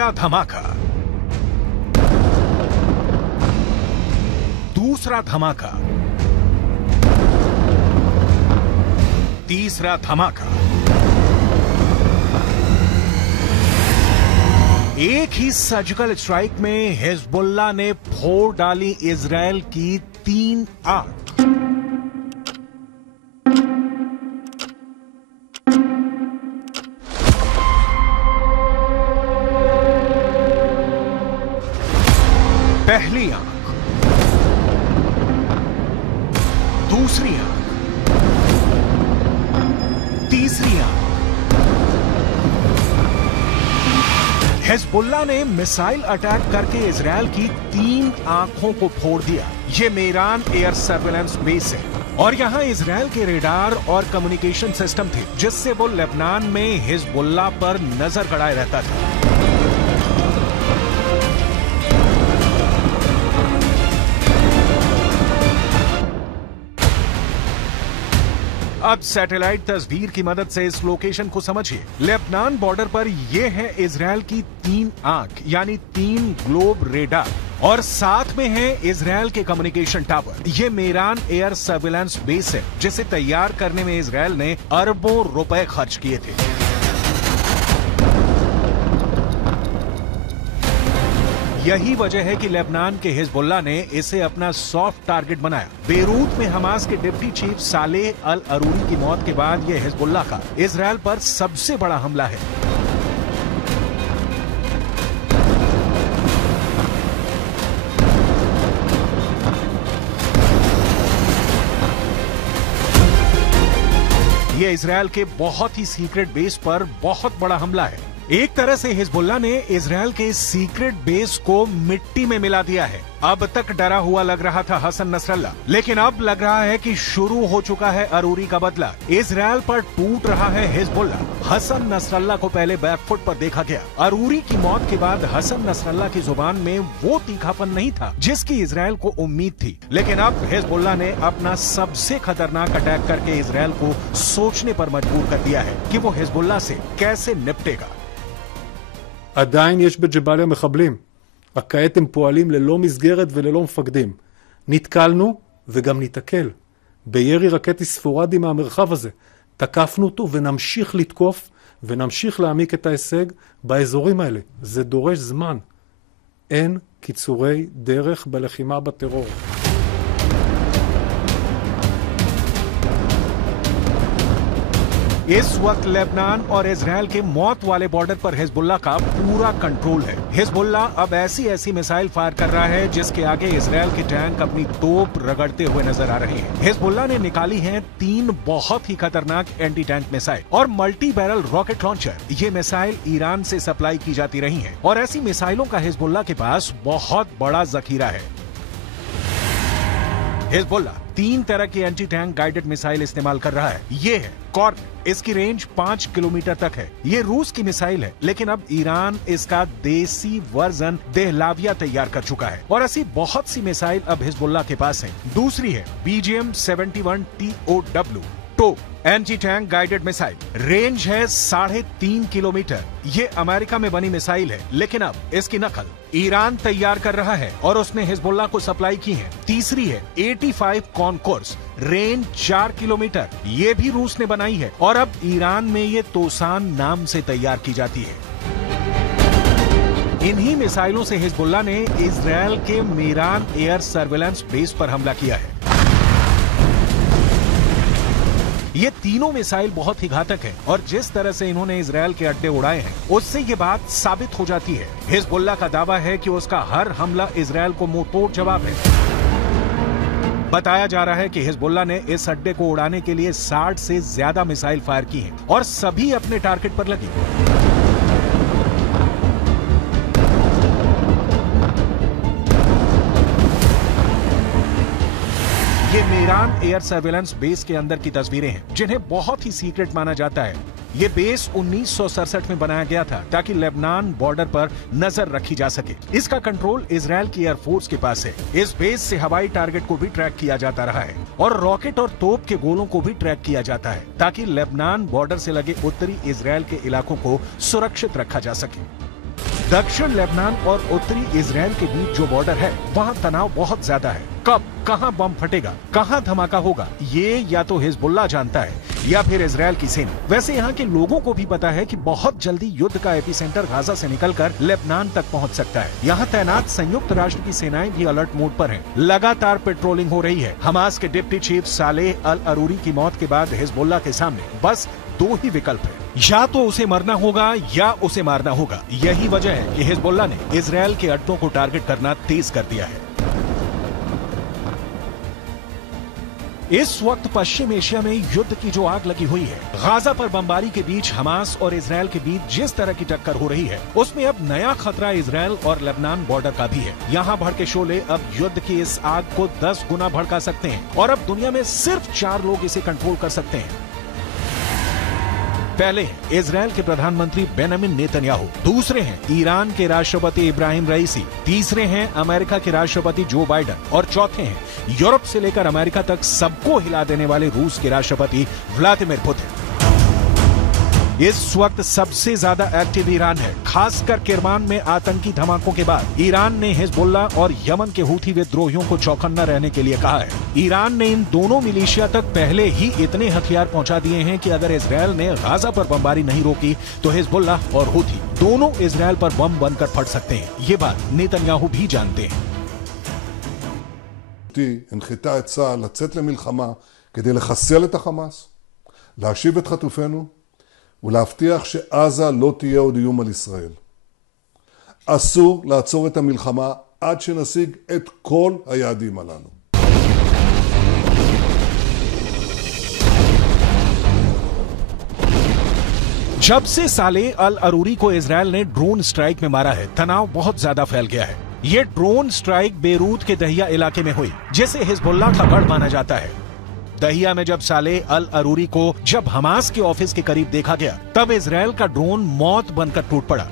पहला धमाका, दूसरा धमाका, तीसरा धमाका। एक ही सर्जिकल स्ट्राइक में हिजबुल्लाह ने फोड़ डाली इजरायल की 3 आंख। पहली आंख, दूसरी आंख, तीसरी आंख। हिजबुल्लाह ने मिसाइल अटैक करके इजरायल की 3 आंखों को फोड़ दिया। ये मेरान एयर सर्विलेंस बेस है और यहां इजरायल के रेडार और कम्युनिकेशन सिस्टम थे, जिससे वो लेबनान में हिजबुल्लाह पर नजर गड़ाए रहता था। अब सैटेलाइट तस्वीर की मदद से इस लोकेशन को समझिए। लेबनान बॉर्डर पर यह है इजरायल की 3 आंख, यानी 3 ग्लोब रेडार, और साथ में है इजरायल के कम्युनिकेशन टावर। ये मेरान एयर सर्विलेंस बेस है, जिसे तैयार करने में इजरायल ने अरबों रुपए खर्च किए थे। यही वजह है कि लेबनान के हिजबुल्लाह ने इसे अपना सॉफ्ट टारगेट बनाया। बेरूत में हमास के डिप्टी चीफ सालेह अल अरूरी की मौत के बाद यह हिजबुल्लाह का इजरायल पर सबसे बड़ा हमला है। यह इजरायल के बहुत ही सीक्रेट बेस पर बहुत बड़ा हमला है। एक तरह से हिजबुल्लाह ने इजरायल के सीक्रेट बेस को मिट्टी में मिला दिया है। अब तक डरा हुआ लग रहा था हसन नसरल्लाह, लेकिन अब लग रहा है कि शुरू हो चुका है अरूरी का बदला। इजरायल पर टूट रहा है हिजबुल्लाह। हसन नसरल्लाह को पहले बैकफुट पर देखा गया। अरूरी की मौत के बाद हसन नसरल्लाह की जुबान में वो तीखापन नहीं था जिसकी इजरायल को उम्मीद थी, लेकिन अब हिजबुल्लाह ने अपना सबसे खतरनाक अटैक करके इजरायल को सोचने पर मजबूर कर दिया है कि वो हिजबुल्लाह से कैसे निपटेगा। עדיין יש בג'באליה מחבלים. רק כעת הם פועלים ללא מסגרת וללא מפקדים. נתקלנו וגם ניתקל. בירי רקטי ספורדי מהמרחב הזה. תקפנו אותו ונמשיך לתקוף ונמשיך להעמיק את ההישג באזורים האלה. זה דורש זמן. אין קיצורי דרך בלחימה בטרור. इस वक्त लेबनान और इजरायल के मौत वाले बॉर्डर पर हिजबुल्लाह का पूरा कंट्रोल है। हिजबुल्लाह अब ऐसी मिसाइल फायर कर रहा है जिसके आगे इजरायल के टैंक अपनी तोप रगड़ते हुए नजर आ रहे हैं। हिजबुल्लाह ने निकाली हैं 3 बहुत ही खतरनाक एंटी टैंक मिसाइल और मल्टी बैरल रॉकेट लॉन्चर। ये मिसाइल ईरान से सप्लाई की जाती रही हैं और ऐसी मिसाइलों का हिजबुल्लाह के पास बहुत बड़ा जखीरा है। हिजबुल्लाह 3 तरह की एंटी टैंक गाइडेड मिसाइल इस्तेमाल कर रहा है। ये है कॉर्क, इसकी रेंज 5 किलोमीटर तक है। ये रूस की मिसाइल है, लेकिन अब ईरान इसका देसी वर्जन देहलाविया तैयार कर चुका है और ऐसी बहुत सी मिसाइल अब हिजबुल्लाह के पास है। दूसरी है BGM-71 TOW tow anti tank guided missile. Range है 3.5 किलोमीटर। ये अमेरिका में बनी मिसाइल है, लेकिन अब इसकी नकल ईरान तैयार कर रहा है और उसने हिजबुल्लाह को सप्लाई की है। तीसरी है 85 कॉनकोर्स, रेंज 4 किलोमीटर। ये भी रूस ने बनाई है और अब ईरान में ये तोसान नाम से तैयार की जाती है। इन्हीं मिसाइलों से हिजबुल्लाह ने इजरायल के मेरान एयर सर्विलेंस बेस पर हमला किया है। ये तीनों मिसाइल बहुत ही घातक हैं और जिस तरह से इन्होंने इजरायल के अड्डे उड़ाए हैं, उससे ये बात साबित हो जाती है। हिजबुल्लाह का दावा है कि उसका हर हमला इजरायल को मुंहतोड़ जवाब है। बताया जा रहा है कि हिजबुल्लाह ने इस अड्डे को उड़ाने के लिए 60 से ज्यादा मिसाइल फायर की हैं और सभी अपने टारगेट पर लगी। ये मेरान एयर सर्विलेंस बेस के अंदर की तस्वीरें हैं, जिन्हें बहुत ही सीक्रेट माना जाता है। ये बेस 1967 में बनाया गया था ताकि लेबनान बॉर्डर पर नजर रखी जा सके। इसका कंट्रोल इजरायल की एयरफोर्स के पास है। इस बेस से हवाई टारगेट को भी ट्रैक किया जाता रहा है और रॉकेट और तोप के गोलों को भी ट्रैक किया जाता है ताकि लेबनान बॉर्डर से लगे उत्तरी इजरायल के इलाकों को सुरक्षित रखा जा सके। दक्षिण लेबनान और उत्तरी इजराइल के बीच जो बॉर्डर है वहाँ तनाव बहुत ज्यादा है। कब कहाँ बम फटेगा, कहाँ धमाका होगा, ये या तो हिजबुल्लाह जानता है या फिर इजराइल की सेना। वैसे यहाँ के लोगों को भी पता है कि बहुत जल्दी युद्ध का एपिसेंटर गाजा से निकलकर लेबनान तक पहुँच सकता है। यहाँ तैनात संयुक्त राष्ट्र की सेनाएं भी अलर्ट मोड पर हैं। लगातार पेट्रोलिंग हो रही है। हमास के डिप्टी चीफ सालेह अल अरूरी की मौत के बाद हिजबुल्लाह के सामने बस दो ही विकल्प है, या तो उसे मरना होगा या उसे मारना होगा। यही वजह है कि हिजबुल्लाह ने इजराइल के अड्डों को टारगेट करना तेज कर दिया है। इस वक्त पश्चिम एशिया में युद्ध की जो आग लगी हुई है, गाजा पर बमबारी के बीच हमास और इजराइल के बीच जिस तरह की टक्कर हो रही है, उसमें अब नया खतरा इजराइल और लेबनान बॉर्डर का भी है। यहाँ भड़के शोले अब युद्ध की इस आग को 10 गुना भड़का सकते हैं और अब दुनिया में सिर्फ 4 लोग इसे कंट्रोल कर सकते हैं। पहले हैं इजराइल के प्रधानमंत्री बेंजामिन नेतन्याहू, दूसरे हैं ईरान के राष्ट्रपति इब्राहिम रईसी, तीसरे हैं अमेरिका के राष्ट्रपति जो बाइडेन और चौथे हैं यूरोप से लेकर अमेरिका तक सबको हिला देने वाले रूस के राष्ट्रपति व्लादिमीर पुतिन। इस वक्त सबसे ज्यादा एक्टिव ईरान है, खासकर किरमान में आतंकी धमाकों के बाद ईरान ने हिजबुल्लाह और यमन के हूथी विद्रोहियों को चौकन्ना रहने के लिए कहा है। ईरान ने इन दोनों मिलिशिया तक पहले ही इतने हथियार पहुंचा दिए हैं कि अगर इजराइल ने गाजा पर बमबारी नहीं रोकी तो हिजबुल्लाह और हूथी दोनों इजराइल पर बम बनकर फट सकते हैं। ये बात नेतन्याहू भी जानते हैं। הנחתה את צה"ל לצאת למלחמה כדי לחסל את החמאס, להשיב את חטופינו ולהבטיח שעזה לא תהיה עוד איום על ישראל. אסור לעצור את המלחמה עד שנשיג את כל היעדים הללו. जब से सालेह अल अरूरी को इजराइल ने ड्रोन स्ट्राइक में मारा है, तनाव बहुत ज्यादा फैल गया है। ये ड्रोन स्ट्राइक बेरूत के दहिया इलाके में हुई, जिसे हिजबुल्लाह का गढ़ माना जाता है। दहिया में जब सालेह अल अरूरी को जब हमास के ऑफिस के करीब देखा गया, तब इजराइल का ड्रोन मौत बनकर टूट पड़ा।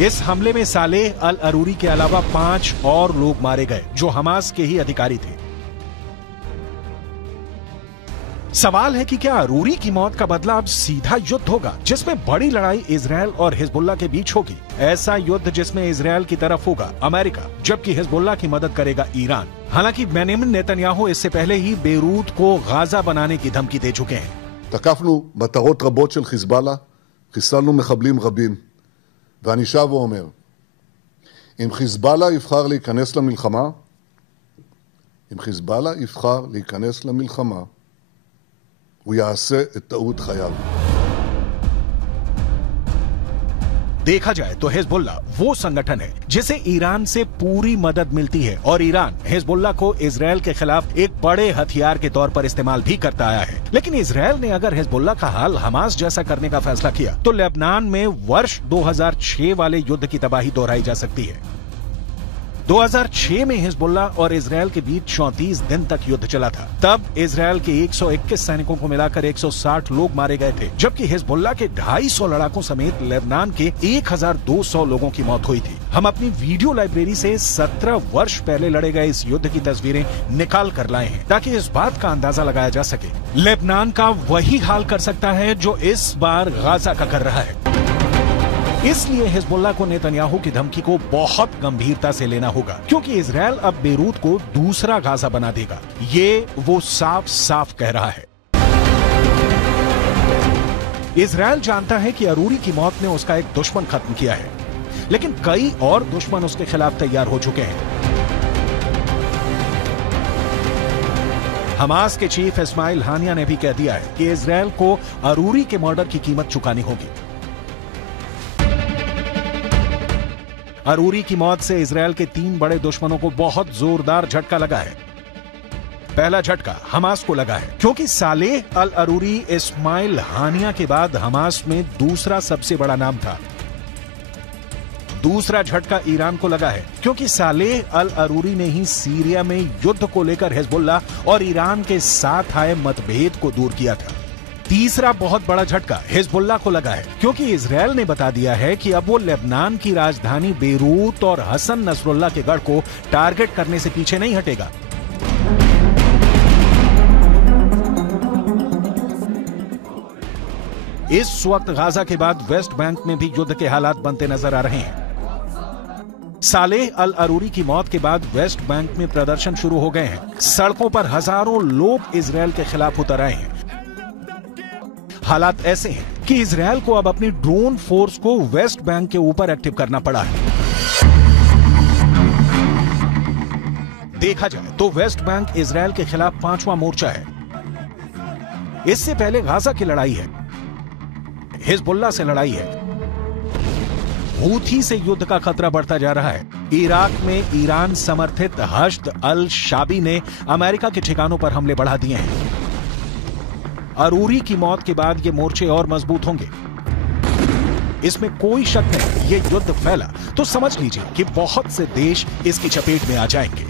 इस हमले में सालेह अल अरूरी के अलावा 5 और लोग मारे गए जो हमास के ही अधिकारी थे। सवाल है कि क्या अरूरी की मौत का बदला अब सीधा युद्ध होगा, जिसमें बड़ी लड़ाई इजराइल और हिजबुल्लाह के बीच होगी। ऐसा युद्ध जिसमें इजराइल की तरफ होगा अमेरिका, जबकि हिजबुल्लाह की मदद करेगा ईरान। हालांकि बेंजामिन नेतन्याहू इससे पहले ही बेरूत को गाजा बनाने की धमकी दे चुके हैं। תקפנו מטרות רבות של חיזבאללה, חיסלנו מחבלים רבים, ואני שב ואומר, אם חיזבאללה יבחר להיכנס למלחמה, הוא יעשה את טעות חייו. देखा जाए तो हिजबुल्लाह वो संगठन है जिसे ईरान से पूरी मदद मिलती है और ईरान हिजबुल्लाह को इजराइल के खिलाफ एक बड़े हथियार के तौर पर इस्तेमाल भी करता आया है। लेकिन इजराइल ने अगर हिजबुल्लाह का हाल हमास जैसा करने का फैसला किया तो लेबनान में वर्ष 2006 वाले युद्ध की तबाही दोहराई जा सकती है। 2006 में हिजबुल्लाह और इजराइल के बीच 34 दिन तक युद्ध चला था। तब इजराइल के 121 सैनिकों को मिलाकर 160 लोग मारे गए थे, जबकि हिजबुल्लाह के 250 लड़ाकों समेत लेबनान के 1200 लोगों की मौत हुई थी। हम अपनी वीडियो लाइब्रेरी से 17 वर्ष पहले लड़े गए इस युद्ध की तस्वीरें निकाल कर लाए हैं ताकि इस बात का अंदाजा लगाया जा सके। लेबनान का वही हाल कर सकता है जो इस बार गाजा का कर रहा है। इसलिए हिजबुल्लाह को नेतन्याहू की धमकी को बहुत गंभीरता से लेना होगा, क्योंकि इजराइल अब बेरूत को दूसरा गाजा बना देगा। ये वो साफ साफ कह रहा है। इजराइल जानता है कि अरूरी की मौत ने उसका एक दुश्मन खत्म किया है, लेकिन कई और दुश्मन उसके खिलाफ तैयार हो चुके हैं। हमास के चीफ इस्माइल हानिया ने भी कह दिया है कि इजराइल को अरूरी के मर्डर की कीमत चुकानी होगी। अरूरी की मौत से इजराइल के 3 बड़े दुश्मनों को बहुत जोरदार झटका लगा है। पहला झटका हमास को लगा है, क्योंकि सालेह अल अरूरी इस्माइल हानिया के बाद हमास में दूसरा सबसे बड़ा नाम था। दूसरा झटका ईरान को लगा है, क्योंकि सालेह अल अरूरी ने ही सीरिया में युद्ध को लेकर हिजबुल्लाह और ईरान के साथ आए मतभेद को दूर किया था। तीसरा बहुत बड़ा झटका हिजबुल्लाह को लगा है, क्योंकि इजराइल ने बता दिया है कि अब वो लेबनान की राजधानी बेरूत और हसन नसरुल्लाह के गढ़ को टारगेट करने से पीछे नहीं हटेगा। इस वक्त गाजा के बाद वेस्ट बैंक में भी युद्ध के हालात बनते नजर आ रहे हैं। सालेह अल अरूरी की मौत के बाद वेस्ट बैंक में प्रदर्शन शुरू हो गए हैं। सड़कों पर हजारों लोग इजरायल के खिलाफ उतर आए हैं। हालात ऐसे हैं कि इजरायल को अब अपनी ड्रोन फोर्स को वेस्ट बैंक के ऊपर एक्टिव करना पड़ा है। देखा जाए तो वेस्ट बैंक इजरायल के खिलाफ 5वां मोर्चा है। इससे पहले गाजा की लड़ाई है, हिजबुल्लाह से लड़ाई है, हूथी से युद्ध का खतरा बढ़ता जा रहा है। इराक में ईरान समर्थित हश्द अल शाबी ने अमेरिका के ठिकानों पर हमले बढ़ा दिए हैं। अरूरी की मौत के बाद ये मोर्चे और मजबूत होंगे, इसमें कोई शक नहीं। ये युद्ध फैला तो समझ लीजिए कि बहुत से देश इसकी चपेट में आ जाएंगे।